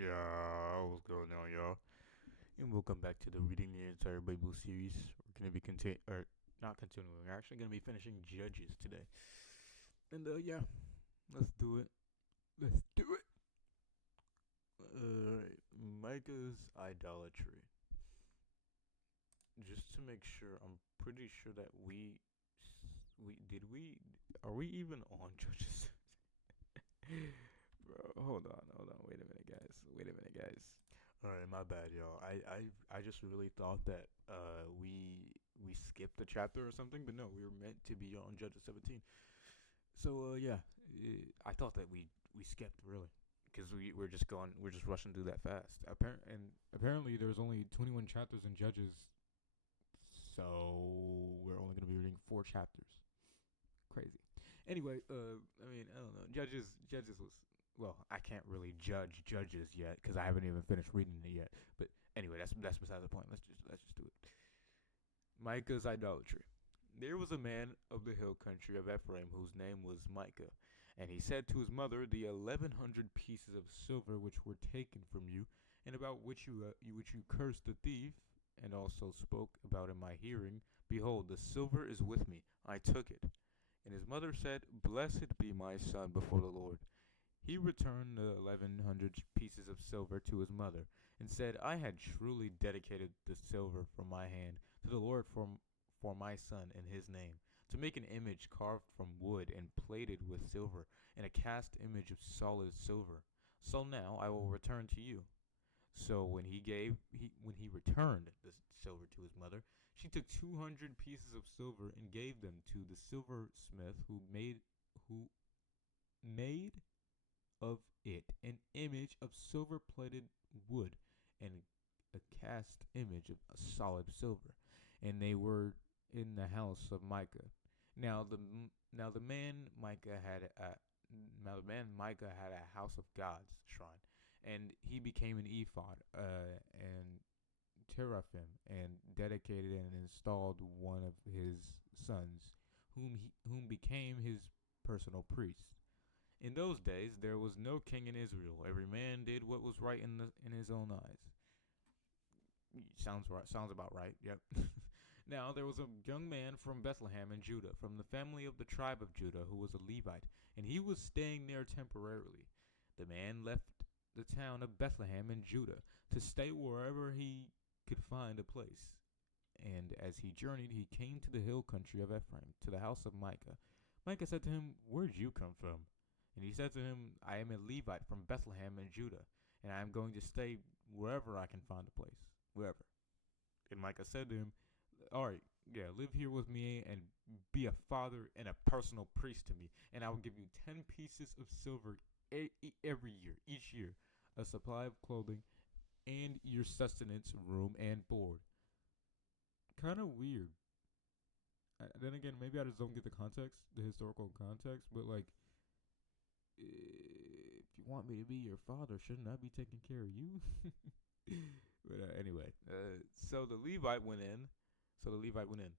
Yeah, what's going on, y'all? And welcome back to the Reading the Entire Bible series. We're gonna be not continuing. We're actually gonna be finishing Judges today. And yeah, let's do it. Let's do it. Micah's idolatry. Just to make sure, I'm pretty sure that we are we even on Judges? Bro, hold on. Wait a minute, guys. All right, my bad, y'all. I just really thought that we skipped a chapter or something, but no, we were meant to be on Judges 17. So yeah, I thought that we skipped really because we're just rushing through that fast. Apparently there's only 21 chapters in Judges, so we're only gonna be reading 4 chapters. Crazy. Anyway, I don't know. Judges was well. I can't really judge Judges yet because I haven't even finished reading it yet. But anyway, that's beside the point. Let's just do it. Micah's idolatry. There was a man of the hill country of Ephraim whose name was Micah, and he said to his mother, "The 1,100 pieces of silver which were taken from you, and about which you cursed the thief, and also spoke about in my hearing, behold, the silver is with me. I took it." And his mother said, "Blessed be my son before the Lord." He returned the 1,100 pieces of silver to his mother, and said, "I had truly dedicated the silver from my hand to the Lord for my son in his name, to make an image carved from wood and plated with silver, and a cast image of solid silver. So now I will return to you." So when he returned the silver to his mother, she took 200 pieces of silver and gave them to the silversmith who made of it an image of silver plated wood and a cast image of a solid silver, and they were in the house of Micah. Now the man Micah had a house of God's shrine, and he became an ephod and teraphim, and dedicated and installed one of his sons, whom became his personal priest. In those days there was no king in Israel. Every man did what was right in his own eyes. Sounds right. Sounds about right. Yep. Now there was a young man from Bethlehem in Judah, from the family of the tribe of Judah, who was a Levite, and he was staying there temporarily. The man left the town of Bethlehem in Judah to stay wherever he could find a place. And as he journeyed, he came to the hill country of Ephraim, to the house of Micah. Micah said to him, "Where'd you come from?" And he said to him, "I am a Levite from Bethlehem in Judah, and I am going to stay wherever I can find a place. Wherever." And Micah said to him, "All right, yeah, live here with me and be a father and a personal priest to me, and I will give you 10 pieces of silver every year, each year, a supply of clothing, and your sustenance, room, and board." Kind of weird. Then again, maybe I just don't get the historical context, but like, if you want me to be your father, shouldn't I be taking care of you? But anyway, so the Levite went in. So the Levite went in.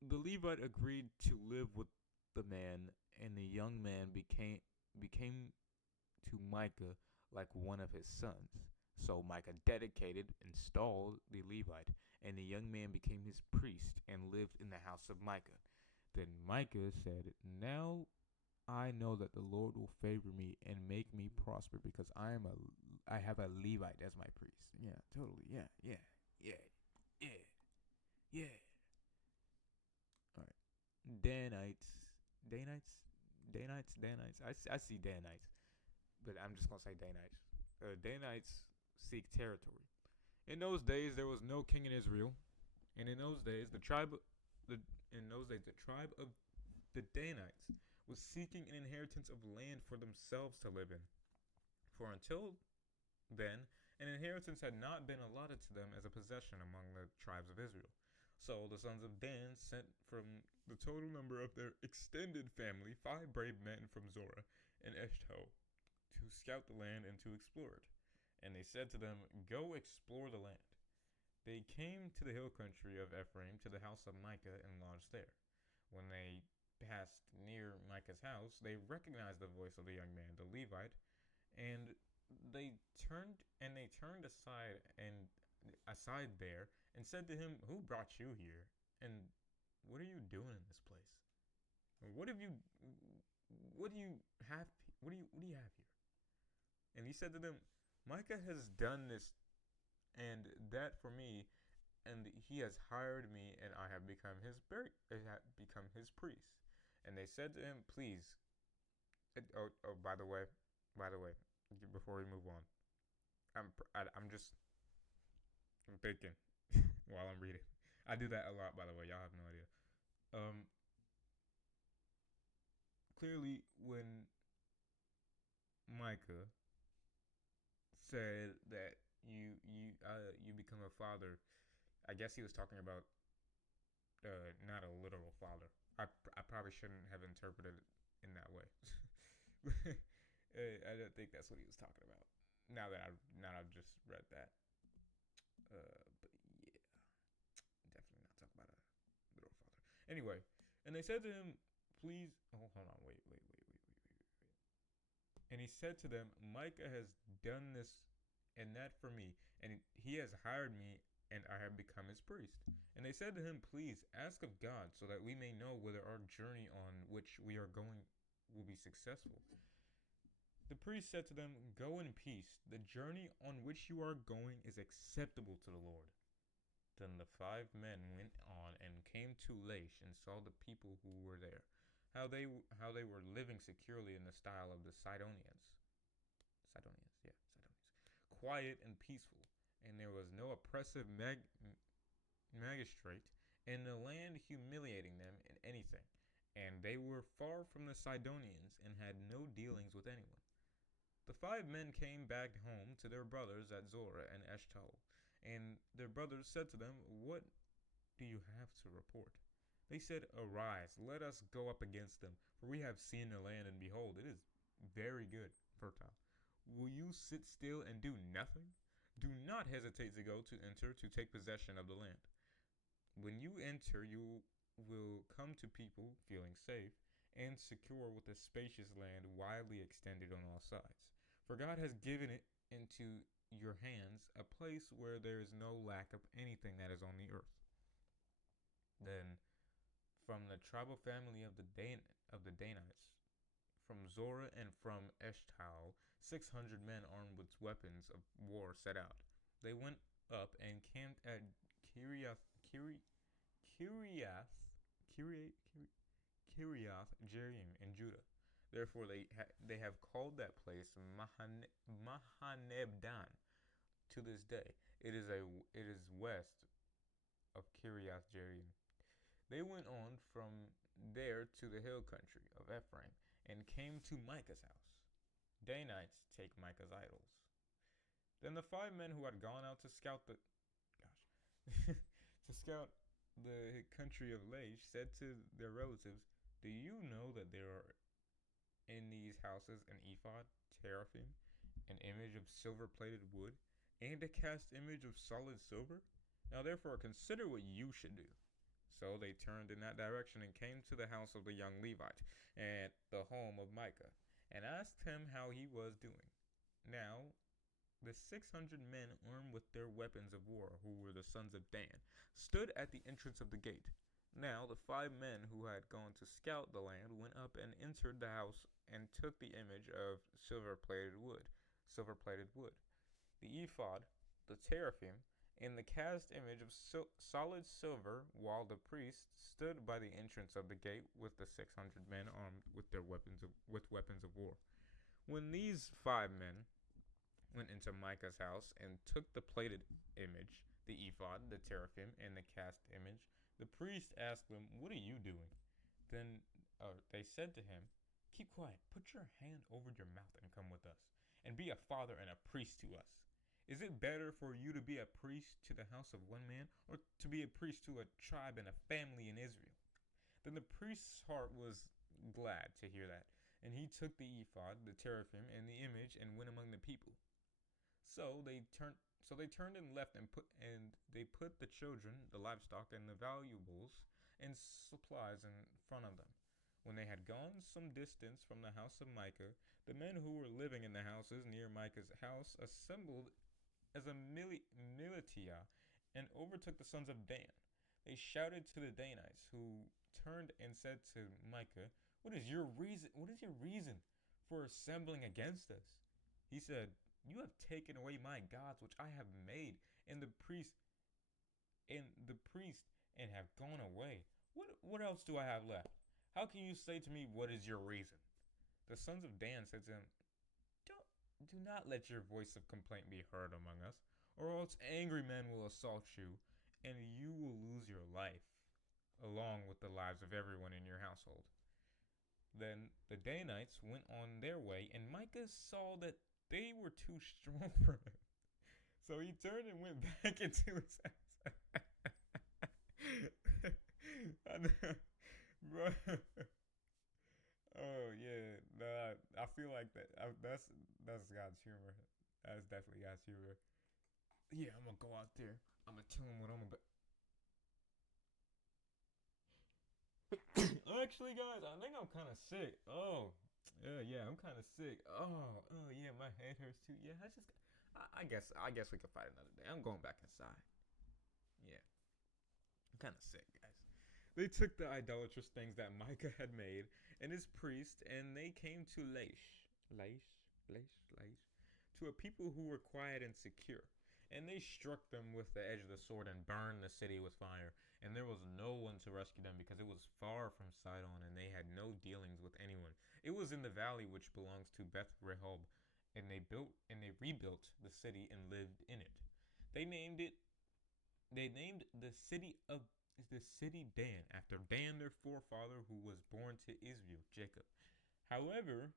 The Levite agreed to live with the man, and the young man became to Micah like one of his sons. So Micah installed the Levite, and the young man became his priest and lived in the house of Micah. Then Micah said, "Now I know that the Lord will favor me and make me prosper because I have a Levite as my priest." Yeah, totally. Yeah, yeah, yeah. All right. Danites, Danites. I see Danites, but I'm just gonna say Danites. Danites seek territory. In those days, there was no king in Israel, and the in those days the tribe of the Danites was seeking an inheritance of land for themselves to live in. For until then, an inheritance had not been allotted to them as a possession among the tribes of Israel. So the sons of Dan sent from the total number of their extended family 5 brave men from Zorah and Eshtaol to scout the land and to explore it. And they said to them, "Go explore the land." They came to the hill country of Ephraim, to the house of Micah, and lodged there. When they passed near Micah's house, they recognized the voice of the young man, the Levite, and they turned aside there and said to him, "Who brought you here? And what are you doing in this place? What have you? What do you have? What do you have here?" And he said to them, "Micah has done this and that for me, and he has hired me, and I have become his priest." And they said to him, "Please." By the way, by the way, before we move on, I'm just thinking while I'm reading. I do that a lot, by the way. Y'all have no idea. Um, Clearly, when Micah said that you become a father, I guess he was talking about not a literal father. I probably shouldn't have interpreted it in that way. I don't think that's what he was talking about. I've just read that. But yeah, definitely not talking about a literal father. Anyway, and they said to him, "Please." Oh, hold on. Wait. And he said to them, "Micah has done this and that for me, and he has hired me, and I have become his priest." And they said to him, "Please ask of God, so that we may know whether our journey on which we are going will be successful." The priest said to them, "Go in peace. The journey on which you are going is acceptable to the Lord." Then the 5 men went on and came to Laish and saw the people who were there, how they were living securely in the style of the Sidonians. Sidonians, quiet and peaceful, and there was no oppressive magistrate in the land humiliating them in anything. And they were far from the Sidonians and had no dealings with anyone. The 5 men came back home to their brothers at Zorah and Eshtaol, and their brothers said to them, "What do you have to report?" They said, "Arise, let us go up against them, for we have seen the land, and behold, it is very good, fertile. Will you sit still and do nothing? Do not hesitate to go to enter to take possession of the land. When you enter, you will come to people feeling safe and secure with a spacious land widely extended on all sides. For God has given it into your hands, a place where there is no lack of anything that is on the earth." Then, from the tribal family of the Danites, from Zorah and from Eshtaol, 600 men armed with weapons of war set out. They went up and camped at Kiriath Kiriath Kiriath Jearim in Judah. Therefore, they have called that place Mahanebdan to this day. It is west of Kiriath Jearim. They went on from there to the hill country of Ephraim and came to Micah's house. Danites take Micah's idols. Then the 5 men who had gone out to scout to scout the country of Laish said to their relatives, "Do you know that there are in these houses an ephod, teraphim, an image of silver-plated wood, and a cast image of solid silver? Now therefore consider what you should do." So they turned in that direction and came to the house of the young Levite, at the home of Micah, and asked him how he was doing. Now the 600 men, armed with their weapons of war, who were the sons of Dan, stood at the entrance of the gate. Now the 5 men who had gone to scout the land went up and entered the house and took the image of silver-plated wood, the ephod, the teraphim, and the cast image of solid silver, while the priest stood by the entrance of the gate with the 600 men armed with their weapons of war. When these 5 men went into Micah's house and took the plated image, the ephod, the teraphim, and the cast image, the priest asked them, "What are you doing?" Then they said to him, "Keep quiet, put your hand over your mouth and come with us, and be a father and a priest to us. Is it better for you to be a priest to the house of one man, or to be a priest to a tribe and a family in Israel?" Then the priest's heart was glad to hear that, and he took the ephod, the teraphim, and the image, and went among the people. So they turned and left, and they put the children, the livestock, and the valuables and supplies in front of them, When they had gone some distance from the house of Micah, the men who were living in the houses near Micah's house assembled as a militia and overtook the sons of Dan. They shouted to the Danites, who turned and said to Micah, "What is your reason? What is your reason for assembling against us?" He said, "You have taken away my gods which I have made, and the priest and have gone away. What else do I have left? How can you say to me, what is your reason?" The sons of Dan said to him, Do not let your voice of complaint be heard among us, or else angry men will assault you, and you will lose your life, along with the lives of everyone in your household. Then the Danites went on their way, and Micah saw that they were too strong for him. So he turned and went back into his house. Bro. Oh yeah, nah, I feel like that's God's humor. That's definitely God's humor. Yeah, I'm gonna go out there. I'm gonna tell him what I'm about. Actually, guys, I think I'm kind of sick. Oh, yeah, I'm kind of sick. Oh, yeah, my head hurts too. Yeah, I guess we can fight another day. I'm going back inside. Yeah, I'm kind of sick, guys. They took the idolatrous things that Micah had made and his priest, and they came to Laish, to a people who were quiet and secure. And they struck them with the edge of the sword and burned the city with fire. And there was no one to rescue them because it was far from Sidon, and they had no dealings with anyone. It was in the valley which belongs to Beth Rehob, and they rebuilt the city and lived in it. They named it. They named the city Dan after Dan, their forefather, who was born to Israel, Jacob. However,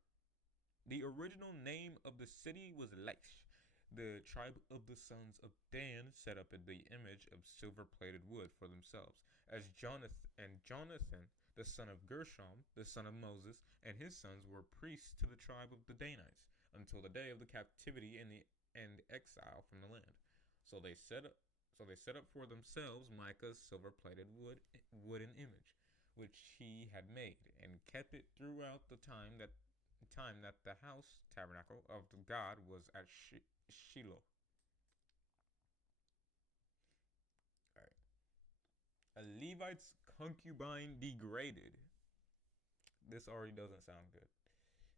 the original name of the city was Laish. The tribe of the sons of Dan set up the image of silver-plated wood for themselves, as Jonathan, the son of Gershom, the son of Moses, and his sons were priests to the tribe of the Danites until the day of the captivity and exile from the land. So they set up for themselves Micah's silver-plated wooden image, which he had made, and kept it throughout the time that the house tabernacle of the God was at Shiloh. All right. A Levite's concubine degraded. This already doesn't sound good.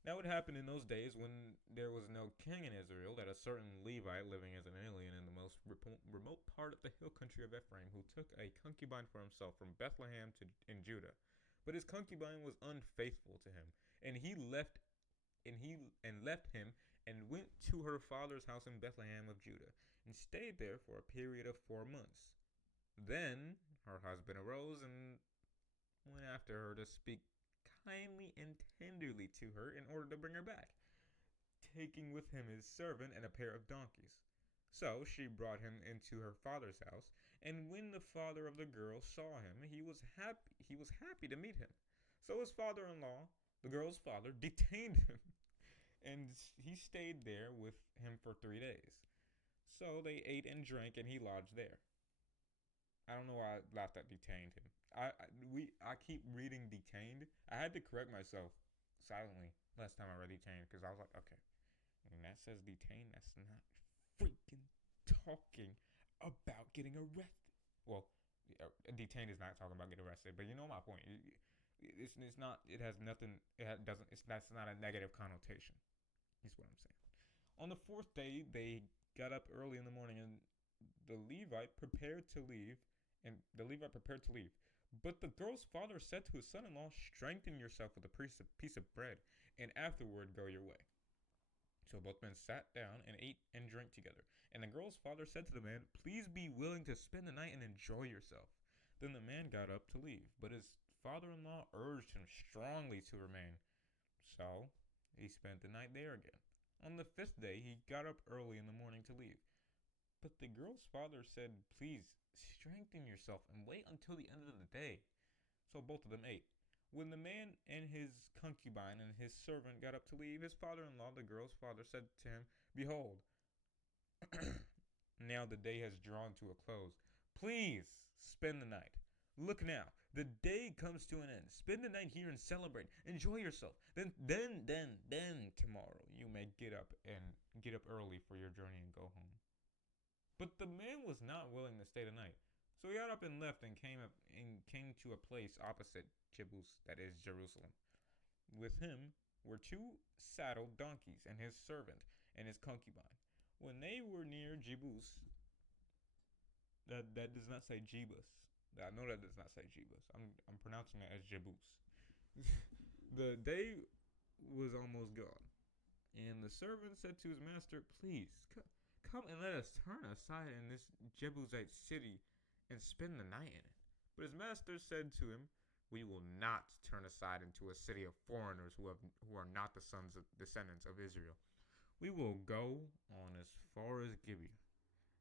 Now, it happened in those days when there was no king in Israel that a certain Levite living as an alien in the most remote part of the hill country of Ephraim, who took a concubine for himself from Bethlehem in Judah. But his concubine was unfaithful to him, and he left him and went to her father's house in Bethlehem of Judah, and stayed there for a period of 4 months. Then her husband arose and went after her to speak kindly and tenderly to her in order to bring her back, taking with him his servant and a pair of donkeys. So she brought him into her father's house, and when the father of the girl saw him, he was happy to meet him. So his father-in-law, the girl's father, detained him, and he stayed there with him for 3 days. So they ate and drank, and he lodged there. I don't know why I laughed at detained him. I keep reading detained. I had to correct myself silently last time I read detained, because I was like, okay, when that says detained, that's not freaking talking about getting arrested. Well, detained is not talking about getting arrested, but you know my point. It's not. It has nothing. Doesn't. That's not a negative connotation. Is what I'm saying. On the 4th day, they got up early in the morning, and the Levite prepared to leave. But the girl's father said to his son-in-law, "Strengthen yourself with a piece of bread, and afterward go your way." So both men sat down and ate and drank together. And the girl's father said to the man, "Please be willing to spend the night and enjoy yourself." Then the man got up to leave, but his father-in-law urged him strongly to remain. So he spent the night there again. On the 5th day, he got up early in the morning to leave. But the girl's father said, "Please strengthen yourself and wait until the end of the day." So both of them ate. When the man and his concubine and his servant got up to leave, his father-in-law, the girl's father, said to him, "Behold, now the day has drawn to a close. Please spend the night. Look now, The day comes to an end. Spend the night here and celebrate. Enjoy yourself. Then tomorrow you may get up early for your journey and go home." But the man was not willing to stay the night. So he got up and left and came to a place opposite Jebus, that is Jerusalem. With him were two saddled donkeys and his servant and his concubine. When they were near Jebus, that does not say Jebus. I know that does not say Jebus. I'm pronouncing it as Jebus. The day was almost gone, and the servant said to his master, "Please come and let us turn aside in this Jebusite city and spend the night in it." But his master said to him, "We will not turn aside into a city of foreigners who are not the descendants of Israel. We will go on as far as Gibeah."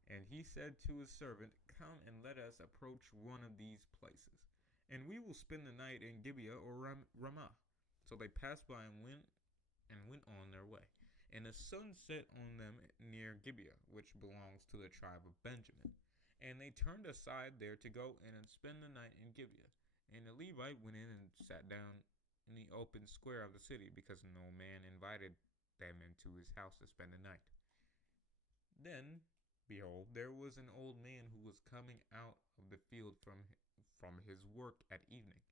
And he said to his servant, "Come and let us approach one of these places, and we will spend the night in Gibeah or Ramah." So they passed by and went on their way. And the sun set on them near Gibeah, which belongs to the tribe of Benjamin. And they turned aside there to go in and spend the night in Gibeah. And the Levite went in and sat down in the open square of the city, because no man invited them into his house to spend the night. Then, behold, there was an old man who was coming out of the field from his work at evening.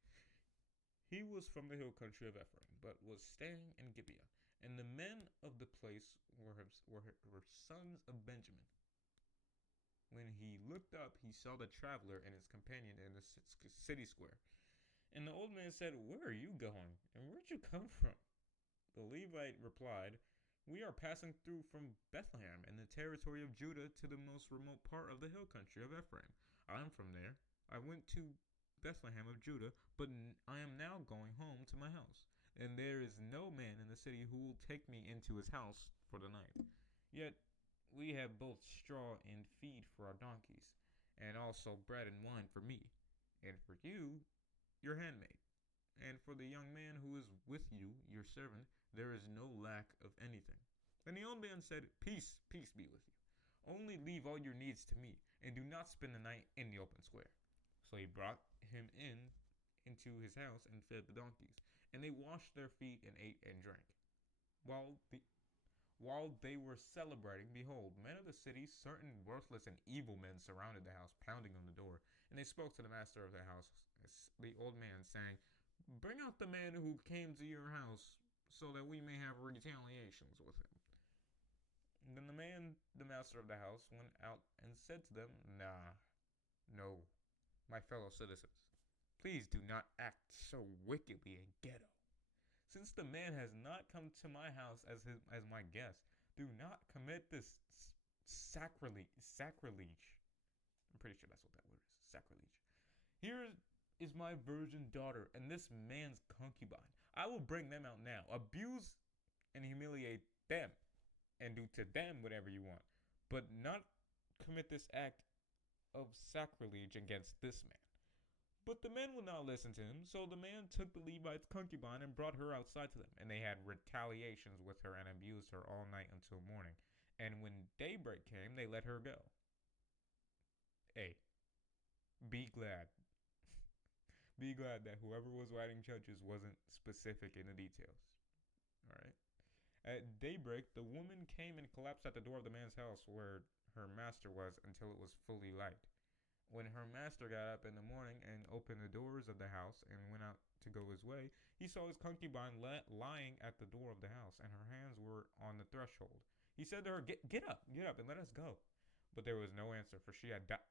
He was from the hill country of Ephraim, but was staying in Gibeah. And the men of the place were sons of Benjamin. When he looked up, he saw the traveler and his companion in the city square. And the old man said, "Where are you going, and where'd you come from?" The Levite replied, "We are passing through from Bethlehem in the territory of Judah to the most remote part of the hill country of Ephraim. I am from there. I went to Bethlehem of Judah, but I am now going home to my house. And there is no man in the city who will take me into his house for the night. Yet we have both straw and feed for our donkeys, and also bread and wine for me, and for you, your handmaid. And for the young man who is with you, your servant, there is no lack of anything." Then the old man said, Peace be with you. Only leave all your needs to me, and do not spend the night in the open square." So he brought him into his house and fed the donkeys, and they washed their feet and ate and drank. While they were celebrating, behold, men of the city, certain worthless and evil men, surrounded the house, pounding on the door. And they spoke to the master of the house, the old man, saying, "Bring out the man who came to your house, so that we may have retaliations with him." And then the master of the house, went out and said to them, "No, my fellow citizens, please do not act so wickedly and ghetto. Since the man has not come to my house as my guest, do not commit this sacrilege. I'm pretty sure that's what that word is, sacrilege. Here is my virgin daughter and this man's concubine. I will bring them out now, abuse and humiliate them, and do to them whatever you want, but not commit this act of sacrilege against this man." But the men would not listen to him, so the man took the Levite's concubine and brought her outside to them, and they had retaliations with her and abused her all night until morning. And when daybreak came, they let her go. Be glad. Be glad that whoever was writing Judges wasn't specific in the details. Alright? At daybreak, the woman came and collapsed at the door of the man's house where her master was until it was fully light. When her master got up in the morning and opened the doors of the house and went out to go his way, he saw his concubine lying at the door of the house, and her hands were on the threshold. He said to her, Get up, and let us go." But there was no answer, for she had died.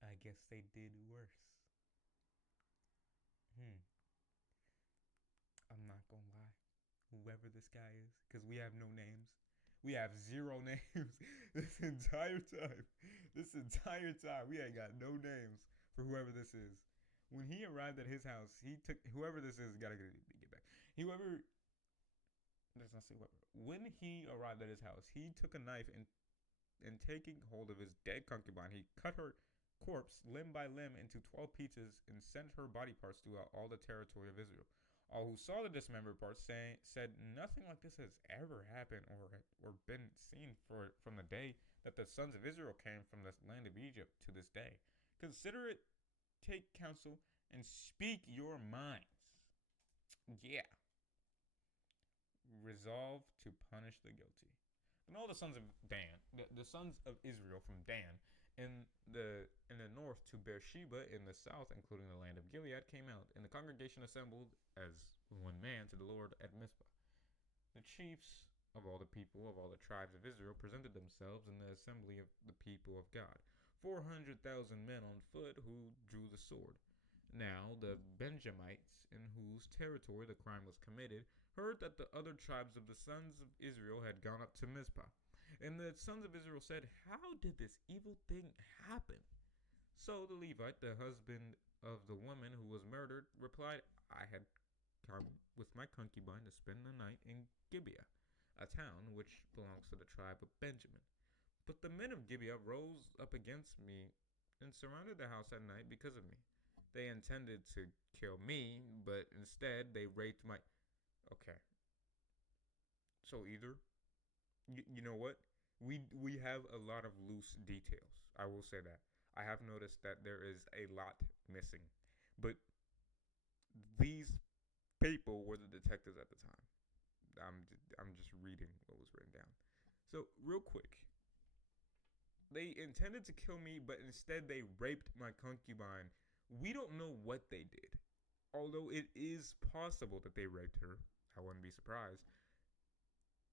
I guess they did worse. I'm not gonna lie. Whoever this guy is, because we have no names. We have 0 names this entire time. We ain't got no names for whoever this is. When he arrived at his house, he took whoever this is. Gotta get back. Let's not say whoever. When he arrived at his house, he took a knife and taking hold of his dead concubine, he cut her corpse limb by limb into 12 pieces and sent her body parts throughout all the territory of Israel. All who saw the dismembered parts said nothing like this has ever happened or been seen from the day that the sons of Israel came from the land of Egypt to this day. Consider it, take counsel, and speak your minds. Yeah. Resolve to punish the guilty. And all the sons of Dan, the sons of Israel from Dan, in the north to Beersheba in the south, including the land of Gilead, came out, and the congregation assembled as one man to the Lord at Mizpah. The chiefs of all the people of all the tribes of Israel presented themselves in the assembly of the people of God, 400,000 men on foot who drew the sword. Now the Benjamites, in whose territory the crime was committed, heard that the other tribes of the sons of Israel had gone up to Mizpah. And the sons of Israel said, "How did this evil thing happen?" So the Levite, the husband of the woman who was murdered, replied, "I had come with my concubine to spend the night in Gibeah, a town which belongs to the tribe of Benjamin. But the men of Gibeah rose up against me and surrounded the house at night because of me. They intended to kill me, but instead they raped my..." Okay. So either, you know what? We have a lot of loose details. I will say that. I have noticed that there is a lot missing. But these people were the detectives at the time. I'm just reading what was written down. So, real quick. They intended to kill me, but instead they raped my concubine. We don't know what they did. Although it is possible that they raped her. I wouldn't be surprised.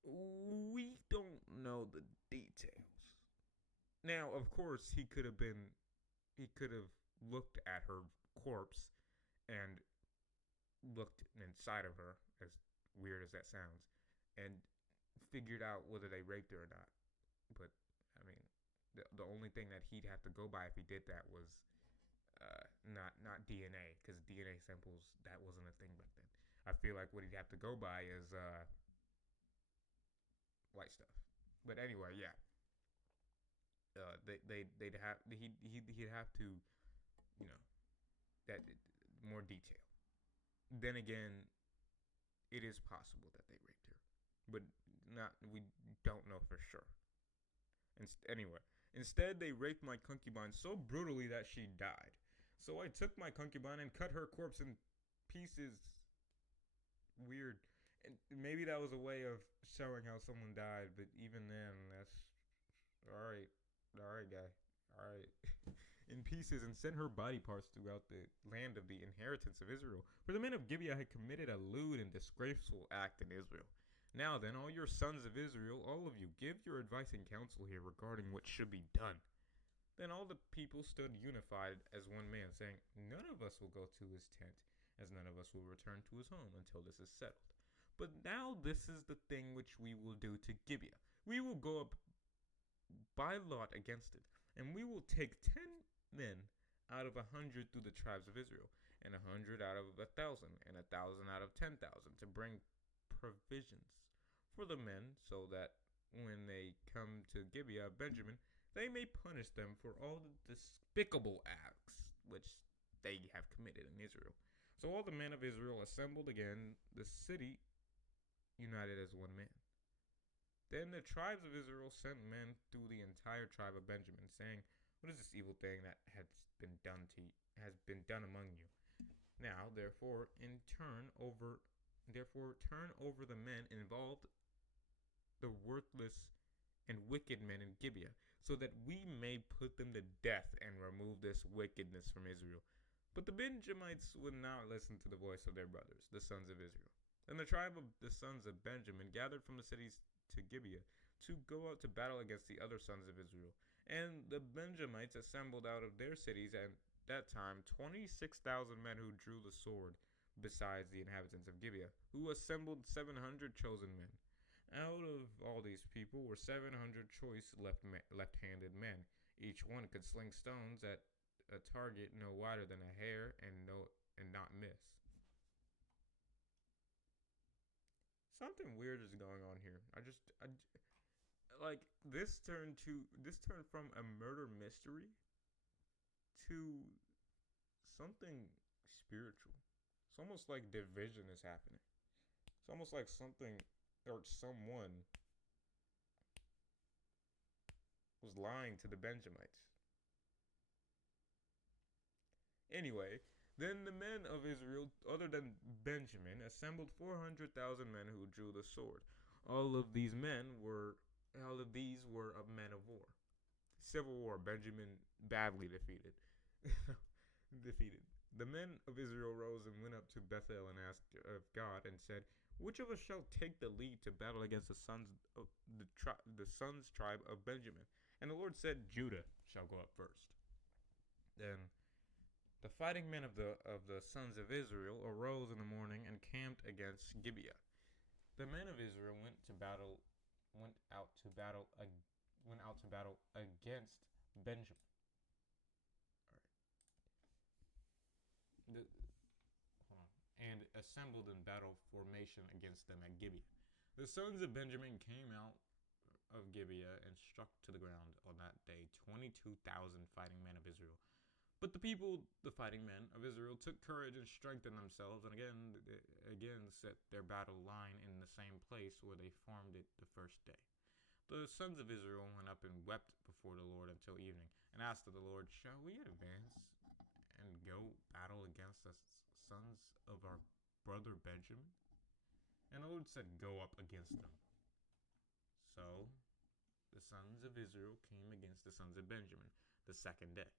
We don't know the details. Now, of course, he could have looked at her corpse and looked inside of her, as weird as that sounds, and figured out whether they raped her or not. But, I mean, the only thing that he'd have to go by if he did that was not DNA, because DNA samples, that wasn't a thing back then. I feel like what he'd have to go by is white stuff. But anyway, yeah. They'd have he'd have to, that more detail. Then again, it is possible that they raped her, but not we don't know for sure. Anyway, instead they raped my concubine so brutally that she died. So I took my concubine and cut her corpse in pieces. Weird. And maybe that was a way of showing how someone died, but even then, that's alright. Alright, guy. Alright. In pieces, and sent her body parts throughout the land of the inheritance of Israel. For the men of Gibeah had committed a lewd and disgraceful act in Israel. Now then, all your sons of Israel, all of you, give your advice and counsel here regarding what should be done. Then all the people stood unified as one man, saying, "None of us will go to his tent, as none of us will return to his home until this is settled. But now this is the thing which we will do to Gibeah. We will go up by lot against it, and we will take 10 men out of 100 through the tribes of Israel, and 100 out of 1,000, and 1,000 out of 10,000, to bring provisions for the men, so that when they come to Gibeah of Benjamin, they may punish them for all the despicable acts which they have committed in Israel." So all the men of Israel assembled again, the city united as one man. Then the tribes of Israel sent men through the entire tribe of Benjamin, saying, "What is this evil thing that has been done among you? Now, therefore, turn over the men involved, the worthless and wicked men in Gibeah, so that we may put them to death and remove this wickedness from Israel." But the Benjamites would not listen to the voice of their brothers, the sons of Israel. And the tribe of the sons of Benjamin gathered from the cities to Gibeah to go out to battle against the other sons of Israel. And the Benjamites assembled out of their cities at that time 26,000 men who drew the sword, besides the inhabitants of Gibeah, who assembled 700 chosen men. Out of all these people were 700 choice left-handed men. Each one could sling stones at a target no wider than a hair and not miss. Something weird is going on here. This turned from a murder mystery to something spiritual. It's almost like division is happening. It's almost like something or someone was lying to the Benjamites. Anyway, then the men of Israel, other than Benjamin, assembled 400,000 men who drew the sword. All of these were of men of war. Civil war. Benjamin badly defeated. defeated. The men of Israel rose and went up to Bethel and asked of God and said, "Which of us shall take the lead to battle against the sons tribe of Benjamin?" And the Lord said, "Judah shall go up first." Then the fighting men of the sons of Israel arose in the morning and camped against Gibeah. The men of Israel went out to battle against Benjamin. And assembled in battle formation against them at Gibeah. The sons of Benjamin came out of Gibeah and struck to the ground on that day 22,000 fighting men of Israel. But the fighting men of Israel, took courage and strengthened themselves, and again set their battle line in the same place where they formed it the first day. The sons of Israel went up and wept before the Lord until evening, and asked of the Lord, "Shall we advance and go battle against the sons of our brother Benjamin?" And the Lord said, "Go up against them." So the sons of Israel came against the sons of Benjamin the second day.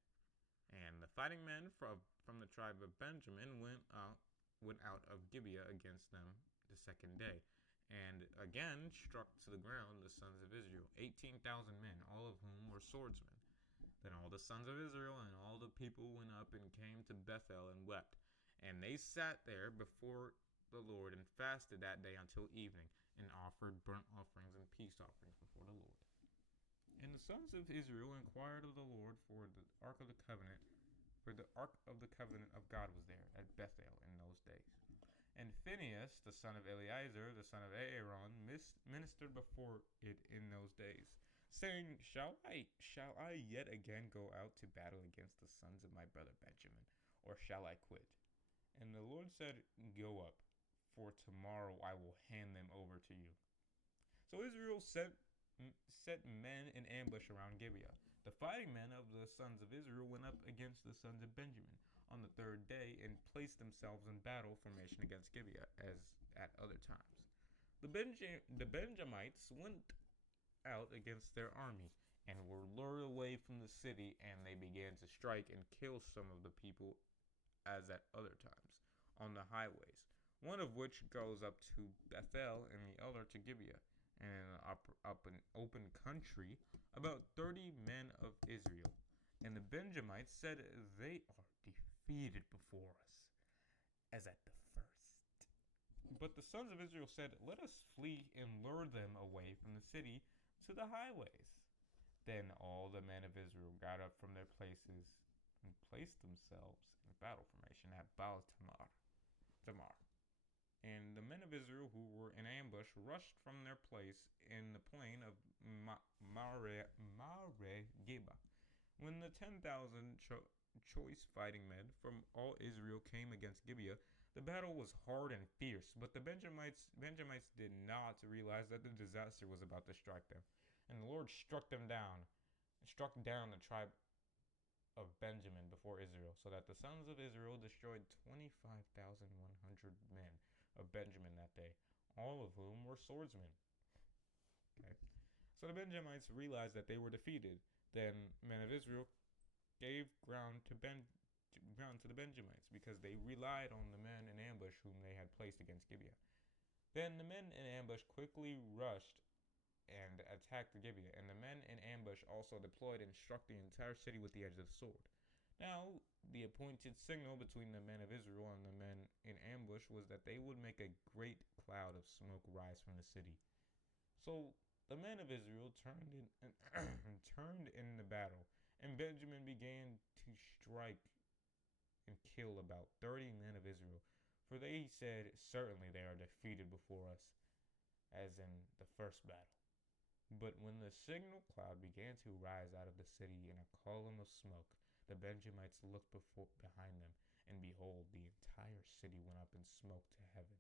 And the fighting men from the tribe of Benjamin went out of Gibeah against them the second day, and again struck to the ground the sons of Israel, 18,000 men, all of whom were swordsmen. Then all the sons of Israel and all the people went up and came to Bethel and wept. And they sat there before the Lord and fasted that day until evening, and offered burnt offerings and peace offerings before the Lord. And the sons of Israel inquired of the Lord for the ark of the covenant, for the ark of the covenant of God was there at Bethel in those days. And Phinehas, the son of Eleazar, the son of Aaron, ministered before it in those days, saying, Shall I yet again go out to battle against the sons of my brother Benjamin, or shall I quit? And the Lord said, Go up, for tomorrow I will hand them over to you. So Israel set men in ambush around Gibeah. The fighting men of the sons of Israel went up against the sons of Benjamin on the third day and placed themselves in battle formation against Gibeah, as at other times. The Benjamites went out against their army and were lured away from the city, and they began to strike and kill some of the people as at other times on the highways, one of which goes up to Bethel and the other to Gibeah. And up an open country, about 30 men of Israel. And the Benjamites said, They are defeated before us, as at the first. But the sons of Israel said, Let us flee and lure them away from the city to the highways. Then all the men of Israel got up from their places and placed themselves in battle formation at Baal Tamar. And the men of Israel who were in ambush rushed from their place in the plain of Maregeba. When the 10,000 choice fighting men from all Israel came against Gibeah, the battle was hard and fierce, but the Benjamites did not realize that the disaster was about to strike them. And the Lord struck down the tribe of Benjamin before Israel, so that the sons of Israel destroyed 25,100 men of Benjamin that day, all of whom were swordsmen. Okay. So the Benjamites realized that they were defeated. Then men of Israel gave ground to the Benjamites, because they relied on the men in ambush whom they had placed against Gibeah. Then the men in ambush quickly rushed and attacked Gibeah, and the men in ambush also deployed and struck the entire city with the edge of the sword. Now, the appointed signal between the men of Israel and the men in ambush was that they would make a great cloud of smoke rise from the city. So the men of Israel turned in the battle, and Benjamin began to strike and kill about 30 men of Israel. For they said, Certainly they are defeated before us, as in the first battle. But when the signal cloud began to rise out of the city in a column of smoke, the Benjamites looked behind them, And behold, the entire city went up in smoke to heaven.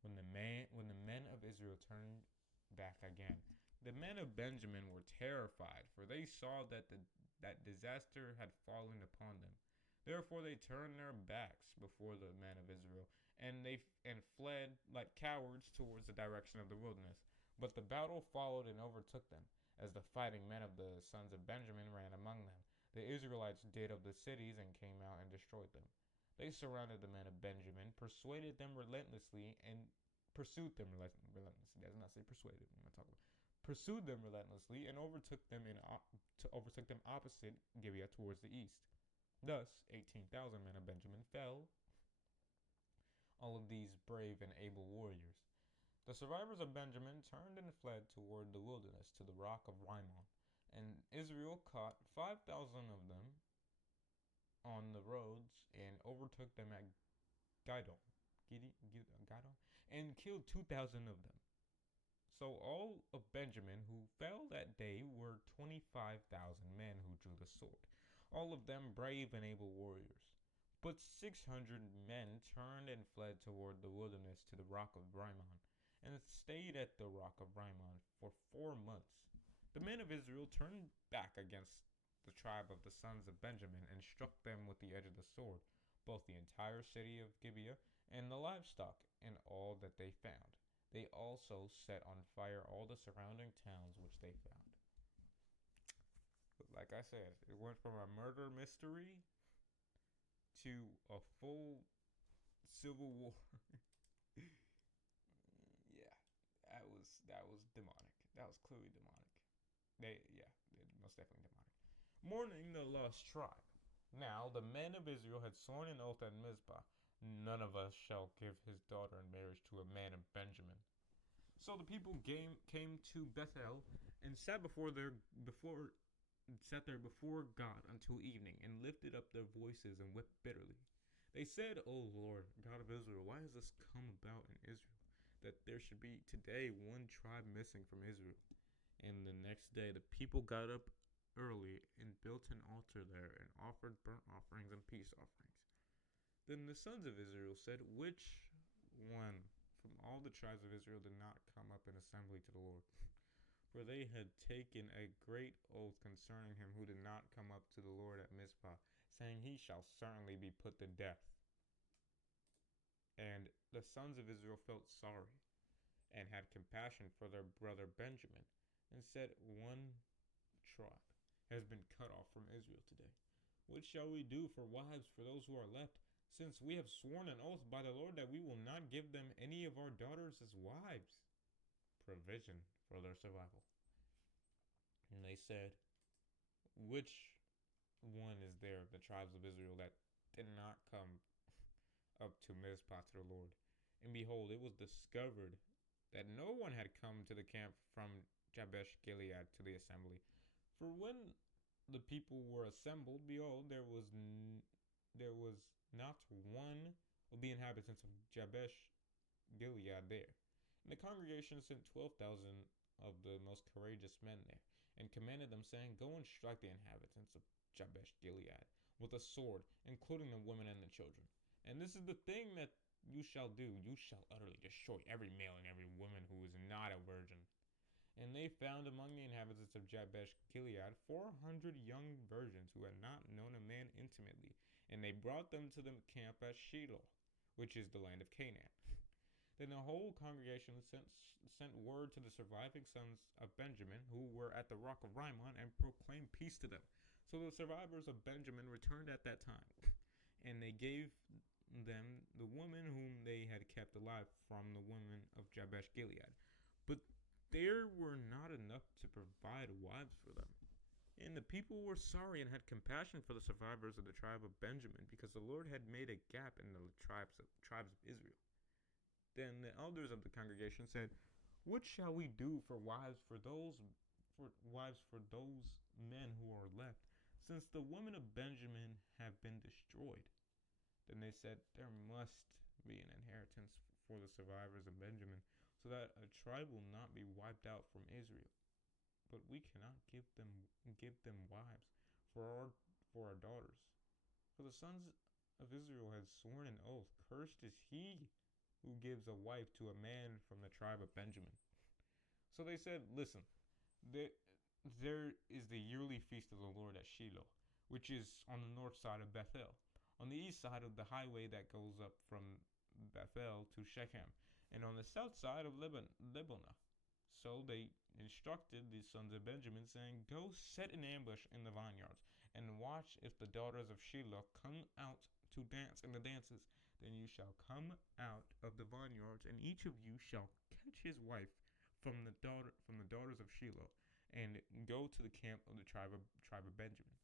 When the men of Israel turned back again, the men of Benjamin were terrified, for they saw that disaster had fallen upon them. Therefore they turned their backs before the men of Israel, and fled like cowards towards the direction of the wilderness. But the battle followed and overtook them, as the fighting men of the sons of Benjamin ran among them. The Israelites did of the cities and came out and destroyed them. They surrounded the men of Benjamin, persuaded them relentlessly, and pursued them relentlessly. Does not say persuaded. I'm gonna talk about pursued them relentlessly and overtook them opposite Gibeah towards the east. Thus, 18,000 men of Benjamin fell. All of these brave and able warriors. The survivors of Benjamin turned and fled toward the wilderness to the rock of Rimmon, and Israel caught 5,000 of them on the roads and overtook them at Gidon, and killed 2,000 of them. So all of Benjamin who fell that day were 25,000 men who drew the sword, all of them brave and able warriors. But 600 men turned and fled toward the wilderness to the rock of Rimmon, and stayed at the rock of Rimmon for 4 months. The men of Israel turned back against the tribe of the sons of Benjamin and struck them with the edge of the sword, both the entire city of Gibeah and the livestock and all that they found. They also set on fire all the surrounding towns which they found. But like I said, it went from a murder mystery to a full civil war. Yeah, that was demonic. That was clearly demonic. Most definitely demonic. Mourning the lost tribe. Now the men of Israel had sworn an oath at Mizpah, none of us shall give his daughter in marriage to a man of Benjamin. So the people came to Bethel and sat there before God until evening, and lifted up their voices and wept bitterly. They said, O Lord, God of Israel, why has this come about in Israel, that there should be today one tribe missing from Israel? And the next day the people got up early and built an altar there and offered burnt offerings and peace offerings. Then the sons of Israel said, which one from all the tribes of Israel did not come up in assembly to the Lord? For they had taken a great oath concerning him who did not come up to the Lord at Mizpah, saying, he shall certainly be put to death. And the sons of Israel felt sorry, and had compassion for their brother Benjamin, and said, one tribe has been cut off from Israel today. What shall we do for wives for those who are left, since we have sworn an oath by the Lord that we will not give them any of our daughters as wives? Provision for their survival. And they said, which one is there of the tribes of Israel that did not come up to Mizpah to the Lord? And behold, it was discovered that no one had come to the camp from Jabesh Gilead to the assembly. For when the people were assembled, behold, there was not one of the inhabitants of Jabesh Gilead there. And the congregation sent 12,000 of the most courageous men there, and commanded them, saying, go and strike the inhabitants of Jabesh Gilead with a sword, including the women and the children. And this is the thing that you shall do. You shall utterly destroy every male and every woman who is not a virgin. And they found among the inhabitants of Jabesh Gilead 400 young virgins who had not known a man intimately, and they brought them to the camp at Shiloh, which is the land of Canaan. Then the whole congregation sent word to the surviving sons of Benjamin, who were at the rock of Rimmon, and proclaimed peace to them. So the survivors of Benjamin returned at that time, and they gave them the women whom they had kept alive from the women of Jabesh Gilead. But there were not enough to provide wives for them. And the people were sorry and had compassion for the survivors of the tribe of Benjamin, because the Lord had made a gap in the tribes of Israel. Then the elders of the congregation said, what shall we do for wives for those men who are left, since the women of Benjamin have been destroyed? Then they said, there must be an inheritance for the survivors of Benjamin, so that a tribe will not be wiped out from Israel. But we cannot give them wives for our daughters. For the sons of Israel had sworn an oath, cursed is he who gives a wife to a man from the tribe of Benjamin. So they said, listen, there, there is the yearly feast of the Lord at Shiloh, which is on the north side of Bethel, on the east side of the highway that goes up from Bethel to Shechem, and on the south side of Libonah. So they instructed the sons of Benjamin, saying, go set an ambush in the vineyards, and watch if the daughters of Shiloh come out to dance in the dances. Then you shall come out of the vineyards, and each of you shall catch his wife from the daughters of Shiloh, and go to the camp of the tribe of Benjamin.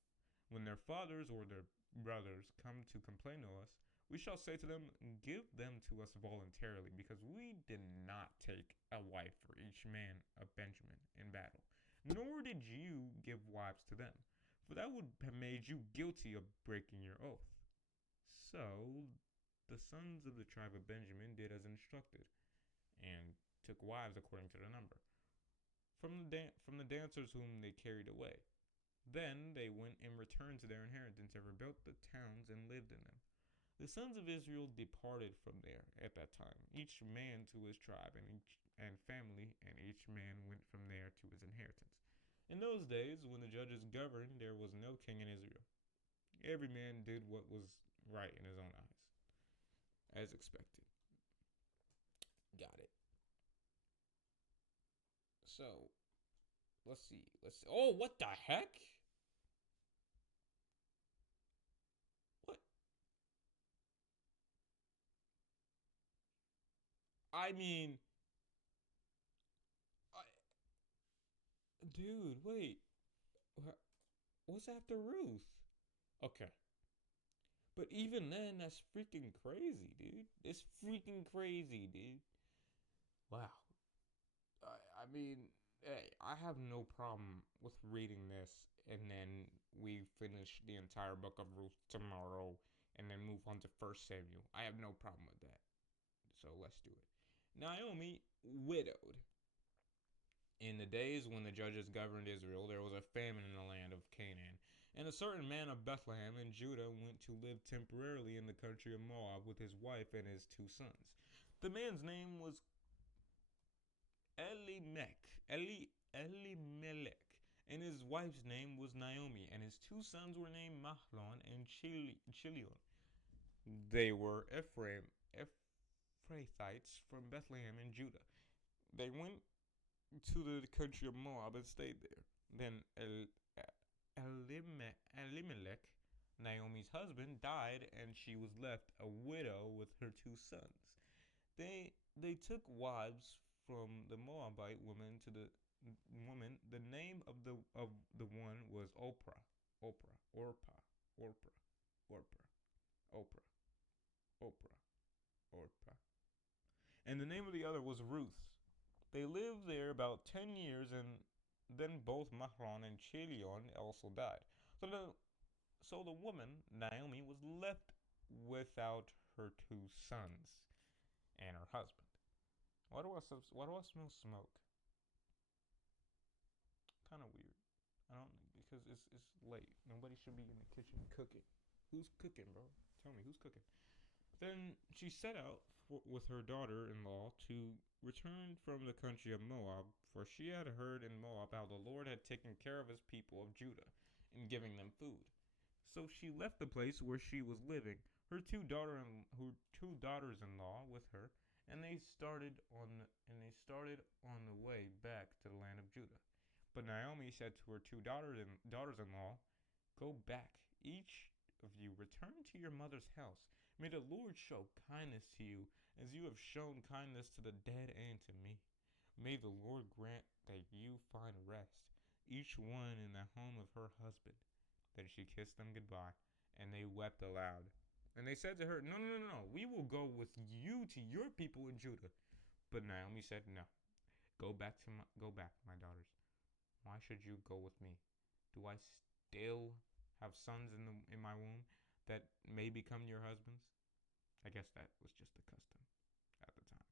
When their fathers or their brothers come to complain to us, we shall say to them, give them to us voluntarily, because we did not take a wife for each man of Benjamin in battle, nor did you give wives to them, for that would have made you guilty of breaking your oath. So the sons of the tribe of Benjamin did as instructed, and took wives according to their number, from the dancers whom they carried away. Then they went and returned to their inheritance, and rebuilt the towns and lived in them. The sons of Israel departed from there at that time, each man to his tribe and family, and each man went from there to his inheritance. In those days, when the judges governed, there was no king in Israel. Every man did what was right in his own eyes, as expected. Got it. So, let's see. Oh, what the heck? What? I mean, I, dude, wait. What's after Ruth? Okay. But even then, that's freaking crazy, dude. It's freaking crazy, dude. Wow. I mean, hey, I have no problem with reading this, and then we finish the entire book of Ruth tomorrow, and then move on to First Samuel. I have no problem with that. So let's do it. Naomi, widowed. In the days when the judges governed Israel, there was a famine in the land of Canaan, and a certain man of Bethlehem in Judah went to live temporarily in the country of Moab with his wife and his two sons. The man's name was Elimelech, and his wife's name was Naomi, and his two sons were named Mahlon and Chilion. They were Ephrathites from Bethlehem in Judah. They went to the country of Moab and stayed there. Then Elimelech, Naomi's husband, died, and she was left a widow with her two sons. They took wives from the Moabite women to the woman. The name of the one was Orpah, Orpah, Oprah, Orpah, and the name of the other was Ruth. They lived there about 10 years, and then both Mahlon and Chilion also died. So the woman, Naomi, was left without her two sons and her husband. Why do I smell smoke? Kind of weird. I don't, because it's late. Nobody should be in the kitchen cooking. Who's cooking, bro? Tell me, who's cooking? Then she set out with her daughter-in-law to return from the country of Moab, for she had heard in Moab how the Lord had taken care of his people of Judah in giving them food. So she left the place where she was living, her two daughters-in-law with her, and they started on the way back to the land of Judah. But Naomi said to her two daughters-in-law, go back, each of you return to your mother's house. May the Lord show kindness to you, as you have shown kindness to the dead and to me. May the Lord grant that you find rest, each one in the home of her husband. Then she kissed them goodbye, and they wept aloud. And they said to her, no, no, no, no, we will go with you to your people in Judah. But Naomi said, no, go back, my daughters. Why should you go with me? Do I still have sons in my womb that may become your husbands? I guess that was just the custom at the time.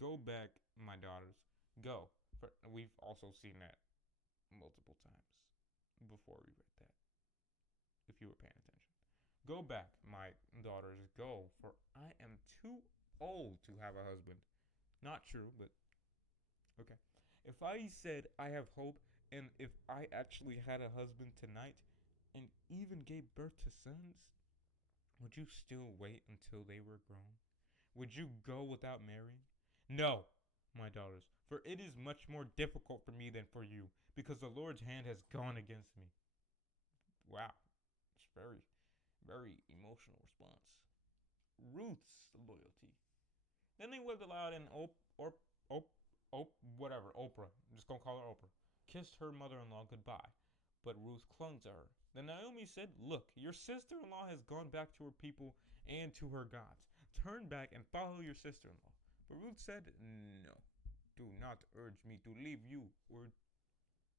Go back, my daughters. Go. We've also seen that multiple times before we read that, if you were paying attention. Go back, my daughters, go, for I am too old to have a husband. Not true, but okay. If I said I have hope, and if I actually had a husband tonight, and even gave birth to sons, would you still wait until they were grown? Would you go without marrying? No, my daughters, for it is much more difficult for me than for you, because the Lord's hand has gone against me. Wow, it's very, very emotional response. Ruth's loyalty. Then they wept aloud and whatever, Oprah, I'm just gonna call her Oprah, kissed her mother-in-law goodbye. But Ruth clung to her. Then Naomi said, "Look, your sister-in-law has gone back to her people and to her gods. Turn back and follow your sister-in-law." But Ruth said, "No, do not urge me to leave you or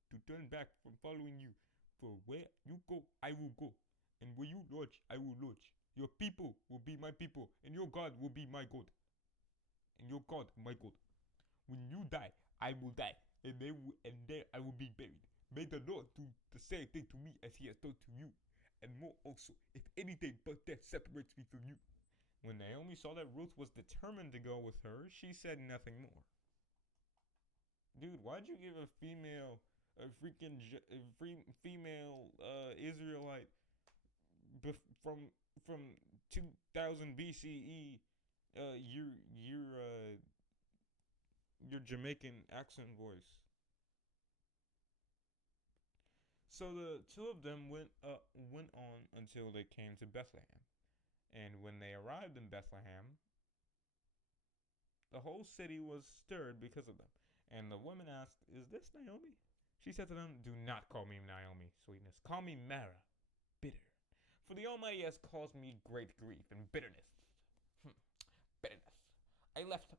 to turn back from following you. For where you go, I will go, and where you lodge, I will lodge. Your people will be my people, and your God will be my God, and your God my God. When you die, I will die, and there I will be buried. May the Lord do the same thing to me as He has done to you, and more also, if anything but death separates me from you." When Naomi saw that Ruth was determined to go with her, she said nothing more. Dude, why'd you give a freaking female Israelite from from 2000 BCE your your Jamaican accent voice? So the two of them went on until they came to Bethlehem. And when they arrived in Bethlehem, the whole city was stirred because of them. And the women asked, "Is this Naomi?" She said to them, "Do not call me Naomi, sweetness. Call me Mara, bitter. For the Almighty has caused me great grief and bitterness." Bitterness. "I left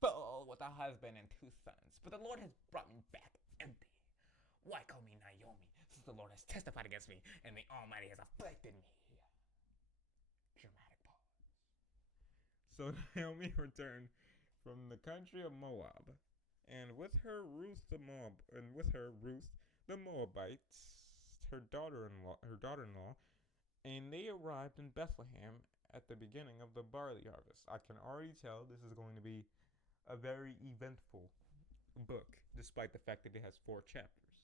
full with a husband and 2 sons, but the Lord has brought me back empty. Why call me Naomi, since the Lord has testified against me and the Almighty has afflicted me?" Dramatic pause. So Naomi returned from the country of Moab, and with her Ruth the Moabites, her daughter-in-law, and they arrived in Bethlehem at the beginning of the barley harvest. I can already tell this is going to be a very eventful book, despite the fact that it has 4 chapters.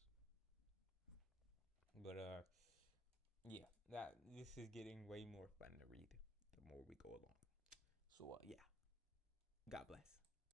But yeah, that this is getting way more fun to read the more we go along. So yeah, God bless.